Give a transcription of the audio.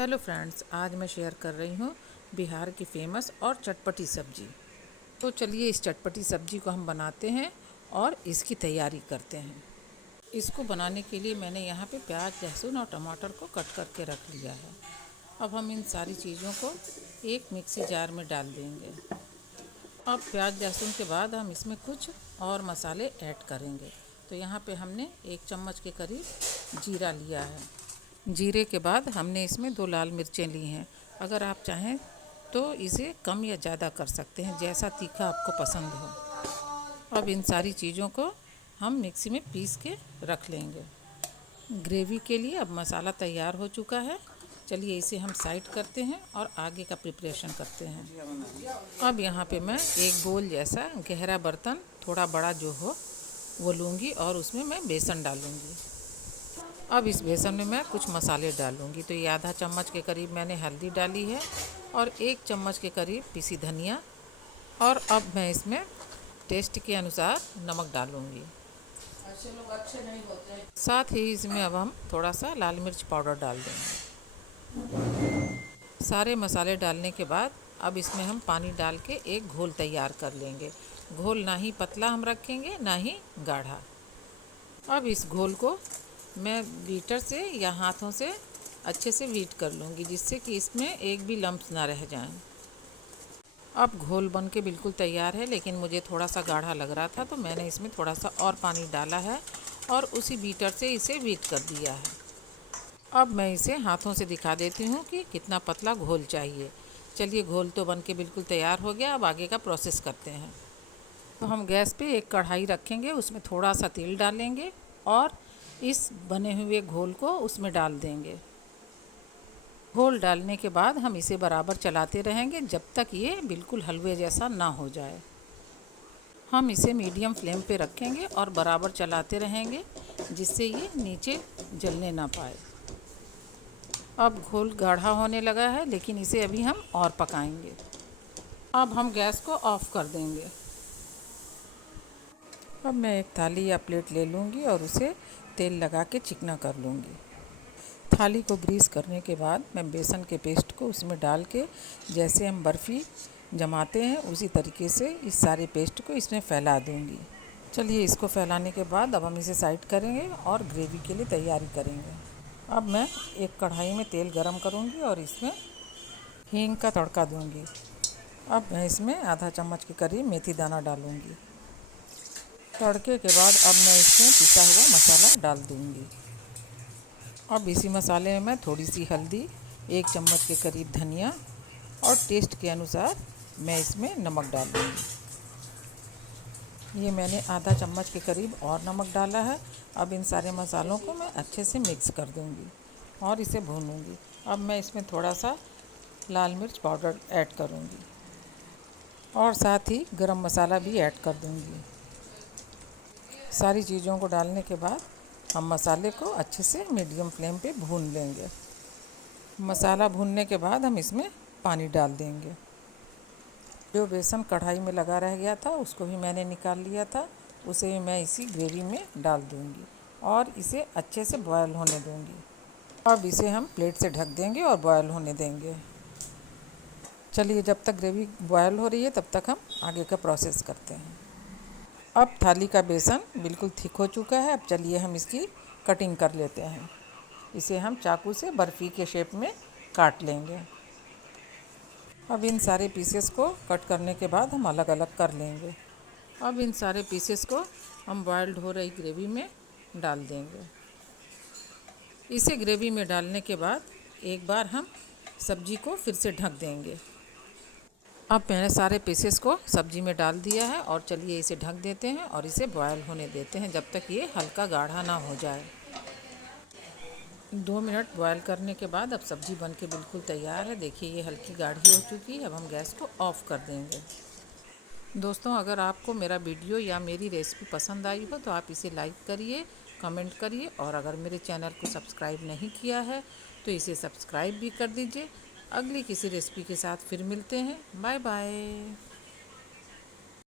Hello friends, आज मैं share कर रही हूँ बिहार की फेमस और चटपटी सब्जी। तो चलिए इस चटपटी सब्जी को हम बनाते हैं और इसकी तैयारी करते हैं। इसको बनाने के लिए मैंने यहाँ पे प्याज, लहसुन और टमाटर को कट करके रख लिया है। अब हम इन सारी चीज़ों को एक मिक्सी जार में डाल देंगे। अब प्याज लहसुन के बाद हम इसमें कुछ और मसाले ऐड करेंगे। तो यहाँ पे हमने 1 चम्मच के करीब जीरा लिया है। जीरे के बाद हमने इसमें 2 लाल मिर्चें ली हैं। अगर आप चाहें तो इसे कम या ज़्यादा कर सकते हैं, जैसा तीखा आपको पसंद हो। अब इन सारी चीज़ों को हम मिक्सी में पीस के रख लेंगे। ग्रेवी के लिए अब मसाला तैयार हो चुका है। चलिए इसे हम साइड करते हैं और आगे का प्रिपरेशन करते हैं। अब यहाँ पे मैं एक बोल जैसा गहरा बर्तन, थोड़ा बड़ा जो हो वो लूँगी और उसमें मैं बेसन डालूँगी। अब इस बेसन में मैं कुछ मसाले डालूँगी। तो ये आधा चम्मच के करीब मैंने हल्दी डाली है और 1 चम्मच के करीब पीसी धनिया, और अब मैं इसमें टेस्ट के अनुसार नमक डालूँगी। ऐसे लोग अच्छे नहीं होते। साथ ही इसमें अब हम थोड़ा सा लाल मिर्च पाउडर डाल देंगे। सारे मसाले डालने के बाद अब इसमें हम पानी डाल के एक घोल तैयार कर लेंगे। घोल ना ही पतला हम रखेंगे ना ही गाढ़ा। अब इस घोल को मैं बीटर से या हाथों से अच्छे से बीट कर लूँगी, जिससे कि इसमें एक भी लम्प्स ना रह जाएं। अब घोल बन के बिल्कुल तैयार है, लेकिन मुझे थोड़ा सा गाढ़ा लग रहा था तो मैंने इसमें थोड़ा सा और पानी डाला है और उसी बीटर से इसे बीट कर दिया है। अब मैं इसे हाथों से दिखा देती हूँ कि कितना पतला घोल चाहिए। चलिए घोल तो बन के बिल्कुल तैयार हो गया। अब आगे का प्रोसेस करते हैं। तो हम गैस पे एक कढ़ाई रखेंगे, उसमें थोड़ा सा तेल डालेंगे और इस बने हुए घोल को उसमें डाल देंगे। घोल डालने के बाद हम इसे बराबर चलाते रहेंगे जब तक ये बिल्कुल हलवे जैसा ना हो जाए। हम इसे मीडियम फ्लेम पे रखेंगे और बराबर चलाते रहेंगे, जिससे ये नीचे जलने ना पाए। अब घोल गाढ़ा होने लगा है, लेकिन इसे अभी हम और पकाएंगे। अब हम गैस को ऑफ कर देंगे। अब मैं एक थाली या प्लेट ले लूँगी और उसे तेल लगा के चिकना कर लूँगी। थाली को ग्रीस करने के बाद मैं बेसन के पेस्ट को उसमें डाल के, जैसे हम बर्फ़ी जमाते हैं उसी तरीके से इस सारे पेस्ट को इसमें फैला दूँगी। चलिए इसको फैलाने के बाद अब हम इसे साइड करेंगे और ग्रेवी के लिए तैयारी करेंगे। अब मैं एक कढ़ाई में तेल गरम करूँगी और इसमें हींग का तड़का दूँगी। अब मैं इसमें आधा चम्मच के करीब मेथी दाना डालूँगी। तड़के के बाद अब मैं इसमें पिसा हुआ मसाला डाल दूँगी। अब इसी मसाले में मैं थोड़ी सी हल्दी, 1 चम्मच के करीब धनिया और टेस्ट के अनुसार मैं इसमें नमक डाल दूँगी। ये मैंने आधा चम्मच के करीब और नमक डाला है। अब इन सारे मसालों को मैं अच्छे से मिक्स कर दूँगी और इसे भूनूँगी। अब मैं इसमें थोड़ा सा लाल मिर्च पाउडर ऐड करूँगी और साथ ही गरम मसाला भी ऐड कर दूँगी। सारी चीज़ों को डालने के बाद हम मसाले को अच्छे से मीडियम फ्लेम पे भून लेंगे। मसाला भूनने के बाद हम इसमें पानी डाल देंगे। जो बेसन कढ़ाई में लगा रह गया था उसको भी मैंने निकाल लिया था, उसे भी मैं इसी ग्रेवी में डाल दूँगी और इसे अच्छे से बॉयल होने दूँगी। अब इसे हम प्लेट से ढक देंगे और बॉयल होने देंगे। चलिए जब तक ग्रेवी बॉयल हो रही है तब तक हम आगे का प्रोसेस करते हैं। अब थाली का बेसन बिल्कुल थिक हो चुका है। अब चलिए हम इसकी कटिंग कर लेते हैं। इसे हम चाकू से बर्फ़ी के शेप में काट लेंगे। अब इन सारे पीसेस को कट करने के बाद हम अलग अलग कर लेंगे। अब इन सारे पीसेस को हम बॉइल्ड हो रही ग्रेवी में डाल देंगे। इसे ग्रेवी में डालने के बाद एक बार हम सब्जी को फिर से ढक देंगे। अब मैंने सारे पीसेस को सब्जी में डाल दिया है और चलिए इसे ढक देते हैं और इसे बॉयल होने देते हैं जब तक ये हल्का गाढ़ा ना हो जाए। 2 मिनट बॉयल करने के बाद अब सब्ज़ी बनके बिल्कुल तैयार है। देखिए ये हल्की गाढ़ी हो चुकी है। अब हम गैस को ऑफ़ कर देंगे। दोस्तों, अगर आपको मेरा वीडियो या मेरी रेसिपी पसंद आई हो तो आप इसे लाइक करिए, कमेंट करिए और अगर मेरे चैनल को सब्सक्राइब नहीं किया है तो इसे सब्सक्राइब भी कर दीजिए। अगली किसी रेसिपी के साथ फिर मिलते हैं। Bye bye.